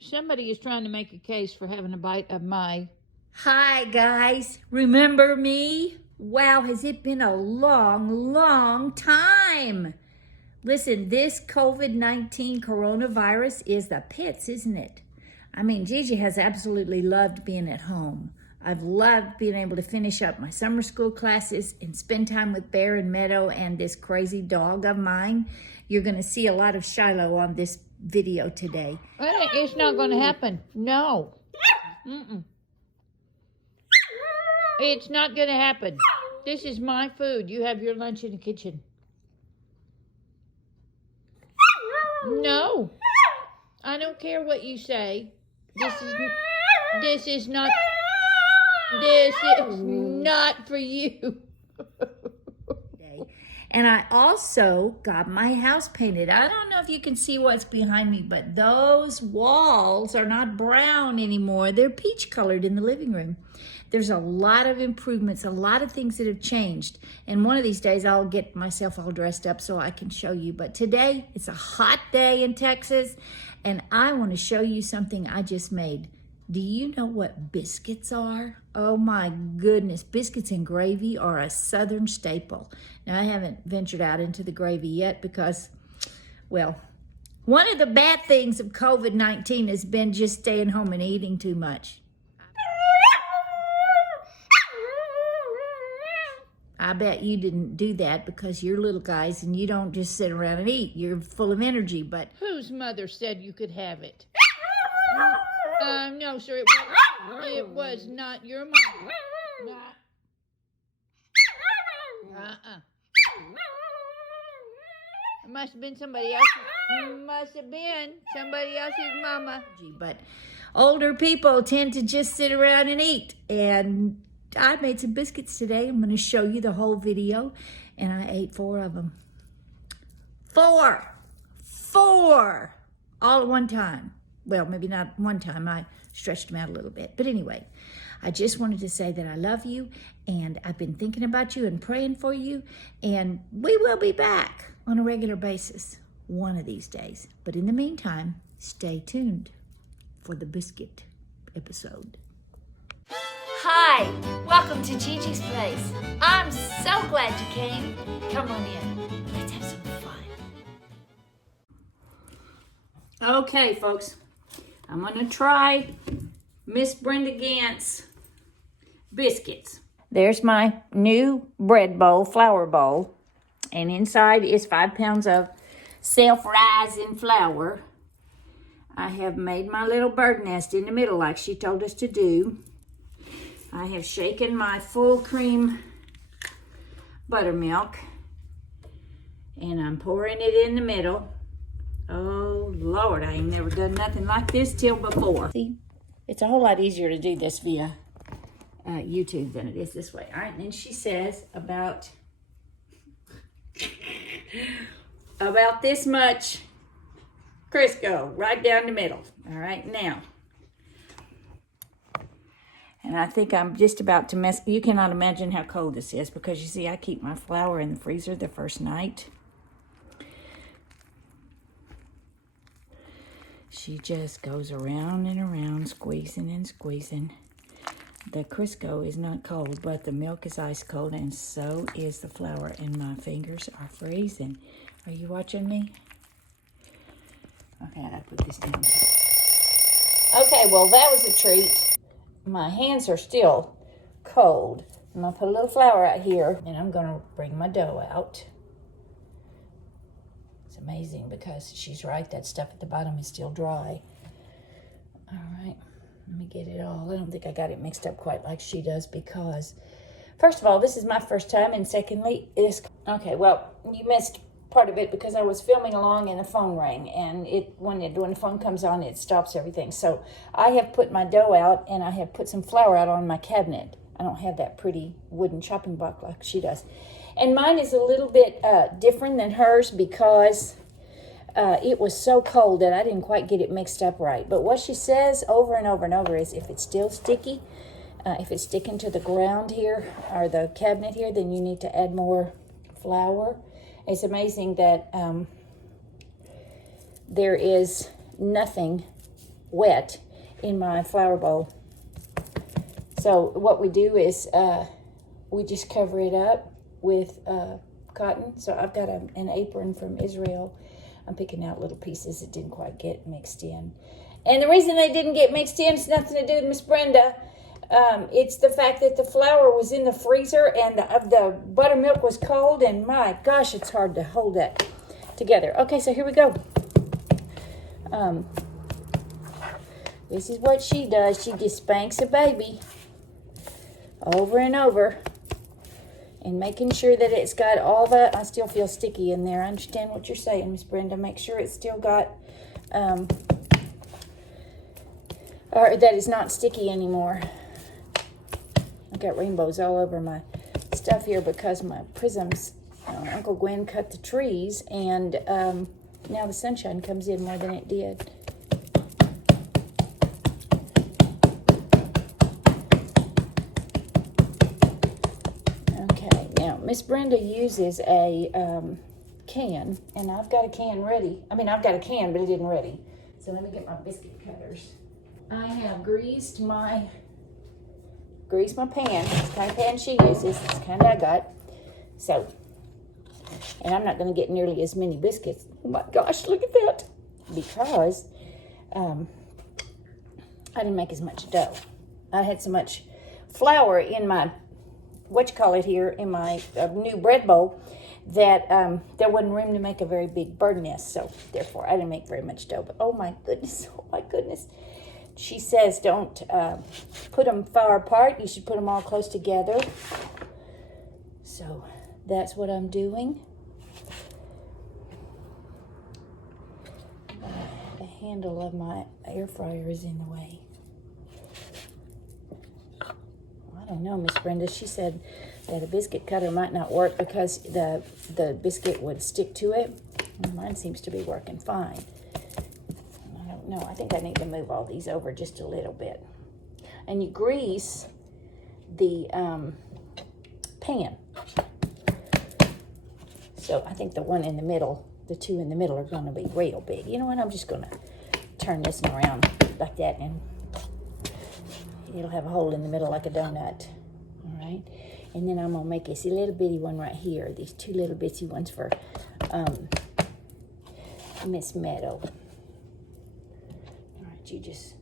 Somebody is trying to make a case for having a bite of my... Hi, guys. Remember me? Wow, has it been a long, long time? Listen, this COVID-19 coronavirus is the pits, isn't it? I mean, Gigi has absolutely loved being at home. I've loved being able to finish up my summer school classes and spend time with Bear and Meadow and this crazy dog of mine. You're going to see a lot of Shiloh on this video today. It's not going to happen. No. Mm-mm. It's not going to happen. This is my food. You have your lunch in the kitchen. No. I don't care what you say. This is not for you. And I also got my house painted. I don't know if you can see what's behind me, but those walls are not brown anymore. They're peach colored in the living room. There's a lot of improvements, a lot of things that have changed. And one of these days I'll get myself all dressed up so I can show you. But today it's a hot day in Texas and I want to show you something I just made. Do you know what biscuits are? Oh my goodness, biscuits and gravy are a Southern staple. Now I haven't ventured out into the gravy yet because, well, one of the bad things of COVID-19 has been just staying home and eating too much. I bet you didn't do that because you're little guys and you don't just sit around and eat. You're full of energy, but... Whose mother said you could have it? No, sir, it was not your mom. It must have been somebody else. Must have been somebody else's mama. But older people tend to just sit around and eat. And I made some biscuits today. I'm going to show you the whole video. And I ate 4 of them. 4! All at one time. Well, maybe not one time. I stretched them out a little bit. But anyway, I just wanted to say that I love you. And I've been thinking about you and praying for you. And we will be back on a regular basis one of these days. But in the meantime, stay tuned for the biscuit episode. Hi, welcome to Gigi's Place. I'm so glad you came. Come on in. Let's have some fun. Okay, folks. I'm going to try Miss Brenda Gant's biscuits. There's my new bread bowl, flour bowl. And inside is 5 pounds of self-rising flour. I have made my little bird nest in the middle like she told us to do. I have shaken my full cream buttermilk. And I'm pouring it in the middle. Oh, Lord, I ain't never done nothing like this till before. See, it's a whole lot easier to do this via YouTube than it is this way. All right, and then she says about this much Crisco right down the middle. All right, now. And I think I'm just about to mess. You cannot imagine how cold this is because you see I keep my flour in the freezer the first night. She just goes around and around, squeezing and squeezing. The Crisco is not cold, but the milk is ice cold, and so is the flour, and my fingers are freezing. Are you watching me? Okay, I gotta put this down. Okay, well, that was a treat. My hands are still cold. I'm gonna put a little flour out here, and I'm gonna bring my dough out. Amazing because she's right, that stuff at the bottom is still dry. All right, let me get it all. I don't think I got it mixed up quite like she does because, first of all, this is my first time, and secondly, it's okay. Well, you missed part of it because I was filming along and the phone rang, and when the phone comes on, it stops everything. So I have put my dough out, and I have put some flour out on my cabinet. I don't have that pretty wooden chopping block like she does. And mine is a little bit different than hers because it was so cold that I didn't quite get it mixed up right. But what she says over and over and over is if it's still sticky, if it's sticking to the ground here or the cabinet here, then you need to add more flour. It's amazing that there is nothing wet in my flour bowl. So what we do is we just cover it up with cotton. So I've got an apron from Israel. I'm picking out little pieces that didn't quite get mixed in. And the reason they didn't get mixed in is nothing to do with Miss Brenda. It's the fact that the flour was in the freezer and the buttermilk was cold, and my gosh, it's hard to hold that together. Okay, so here we go. This is what she does. She just spanks a baby over and over and making sure that it's got all that. I still feel sticky in there. I understand what you're saying, Miss Brenda. Make sure it's still got, or that it's not sticky anymore. I've got rainbows all over my stuff here because my prisms, Uncle Gwen cut the trees, and now the sunshine comes in more than it did. Okay, now Miss Brenda uses a can, and I've got a can ready. I mean, I've got a can, but it isn't ready. So let me get my biscuit cutters. I have greased my pan. It's the kind of pan she uses. It's the kind I got. So, and I'm not going to get nearly as many biscuits. Oh my gosh, look at that. Because I didn't make as much dough. I had so much flour in my, in my new bread bowl that there wasn't room to make a very big bird nest. So, therefore, I didn't make very much dough. But oh my goodness. She says don't put them far apart. You should put them all close together. So that's what I'm doing. The handle of my air fryer is in the way. I don't know, Miss Brenda. She said that a biscuit cutter might not work because the biscuit would stick to it. Mine seems to be working fine. No, I think I need to move all these over just a little bit. And you grease the pan. So I think the one in the middle, the two in the middle are going to be real big. You know what? I'm just going to turn this around like that, and it'll have a hole in the middle like a donut. All right? And then I'm going to make this little bitty one right here. These two little bitsy ones for Miss Meadow. You just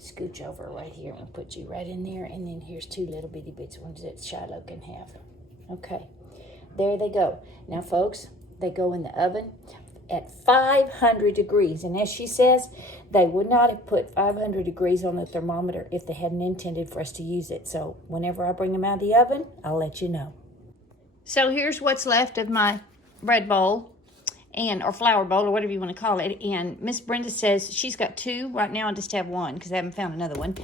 scooch over right here and put you right in there, and then here's two little bitty bits ones that Shiloh can have. Okay, there they go. Now folks, they go in the oven at 500 degrees, and as she says, they would not have put 500 degrees on the thermometer if they hadn't intended for us to use it. So whenever I bring them out of the oven, I'll let you know. So here's what's left of my bread bowl, or flour bowl, or whatever you want to call it. And Miss Brenda says she's got two. Right now I just have one because I haven't found another one.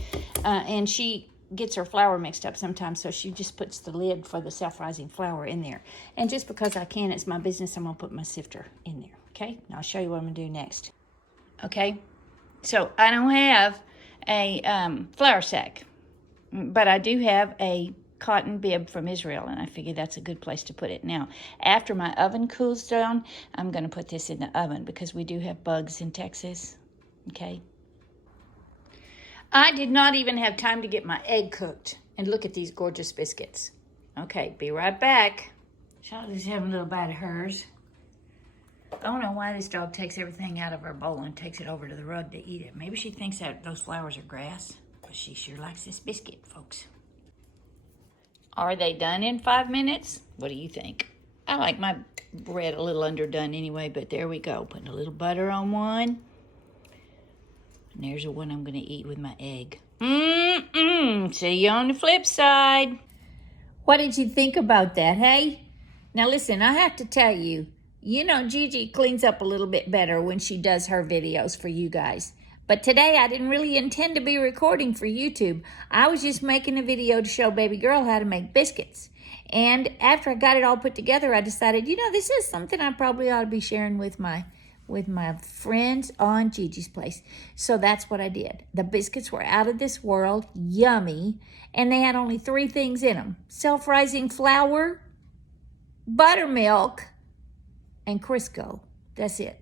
And she gets her flour mixed up sometimes, so she just puts the lid for the self-rising flour in there. And just because I can, it's my business, I'm going to put my sifter in there. Okay? Now I'll show you what I'm going to do next. Okay? So I don't have a flour sack, but I do have a cotton bib from Israel, and I figure that's a good place to put it. Now, after my oven cools down, I'm going to put this in the oven because we do have bugs in Texas. Okay? I did not even have time to get my egg cooked, and look at these gorgeous biscuits. Okay, be right back. Charlotte's having a little bite of hers. I don't know why this dog takes everything out of her bowl and takes it over to the rug to eat it. Maybe she thinks that those flowers are grass, but she sure likes this biscuit, folks. Are they done in 5 minutes? What do you think? I like my bread a little underdone anyway, but there we go. Putting a little butter on one. And there's the one I'm going to eat with my egg. See you on the flip side. What did you think about that, hey? Now listen, I have to tell you, Gigi cleans up a little bit better when she does her videos for you guys. But today I didn't really intend to be recording for YouTube. I was just making a video to show baby girl how to make biscuits. And after I got it all put together, I decided, this is something I probably ought to be sharing with my friends on Gigi's Place. So that's what I did. The biscuits were out of this world, yummy, and they had only 3 things in them. Self-rising flour, buttermilk, and Crisco. That's it.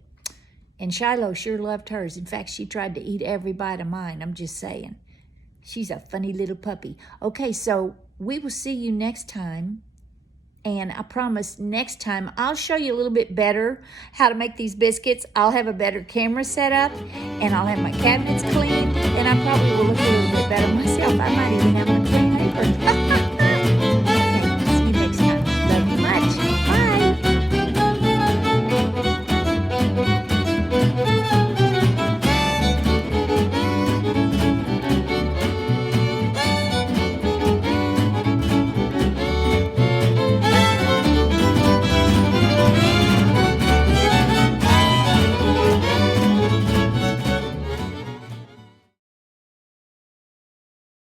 And Shiloh sure loved hers. In fact, she tried to eat every bite of mine. I'm just saying. She's a funny little puppy. Okay, so we will see you next time. And I promise next time I'll show you a little bit better how to make these biscuits. I'll have a better camera set up, and I'll have my cabinets clean, and I probably will look a little bit better myself. I might even have my clean apron.